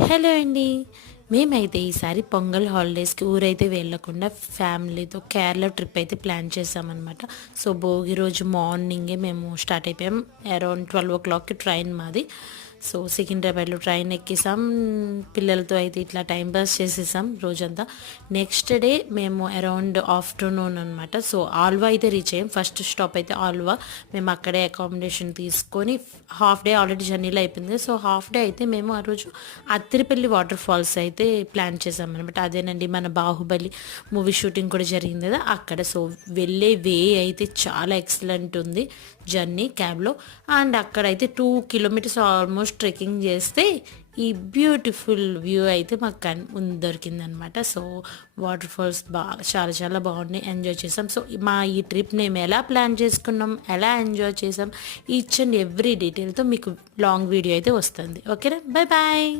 Hello అండి. మేమైతే ఈసారి పొంగల్ హాలిడేస్‌కి ఊరైతే వెళ్ళకుండా ఫ్యామిలీతో కేరళ ట్రిప్ అయితే ప్లాన్ చేసామనమాట. సో, భోగి రోజు మార్నింగే మేము స్టార్ట్ అయిపోయాం. అరౌండ్ 12:00కి ట్రైన్ మాది. సో, సికింద్రాబాద్‌లో ట్రైన్ ఎక్కేసాం. పిల్లలతో అయితే ఇట్లా టైం పాస్ చేసేసాం రోజంతా. నెక్స్ట్ డే మేము అరౌండ్ ఆఫ్టర్‌నూన్ అనమాట. సో, ఆల్వా అయితే రీచ్ అయ్యాం. ఫస్ట్ స్టాప్ అయితే ఆల్వా. మేము అక్కడే అకామిడేషన్ తీసుకొని హాఫ్ డే ఆల్రెడీ జర్నీలో అయిపోయింది. సో, హాఫ్ డే అయితే మేము ఆ రోజు అత్తిరిపల్లి వాటర్ ఫాల్స్ అయితే ప్లాన్ చేసామనమాట. అదేనండి మన 'బాహుబలి' మూవీ షూటింగ్ కూడా జరిగింది కదా అక్కడ. సో, వెళ్ళే వే అయితే చాలా ఎక్సలెంట్ ఉంది జర్నీ క్యాబ్లో. అండ్ అక్కడైతే 2 కిలోమీటర్స్ ఆల్మోస్ట్ ట్రెక్కింగ్ చేస్తే ఈ బ్యూటిఫుల్ వ్యూ అయితే మాకు దొరికిందనమాట. సో, వాటర్ ఫాల్స్ బాగా చాలా చాలా బాగున్నాయి, ఎంజాయ్ చేసాం. సో, మా ఈ ట్రిప్ మేము ఎలా ప్లాన్ చేసుకున్నాం, ఎలా ఎంజాయ్ చేసాం, ఈచ్ అండ్ ఎవ్రీ డీటెయిల్తో మీకు లాంగ్ వీడియో అయితే వస్తుంది. ఓకేనా, బాయ్ బాయ్.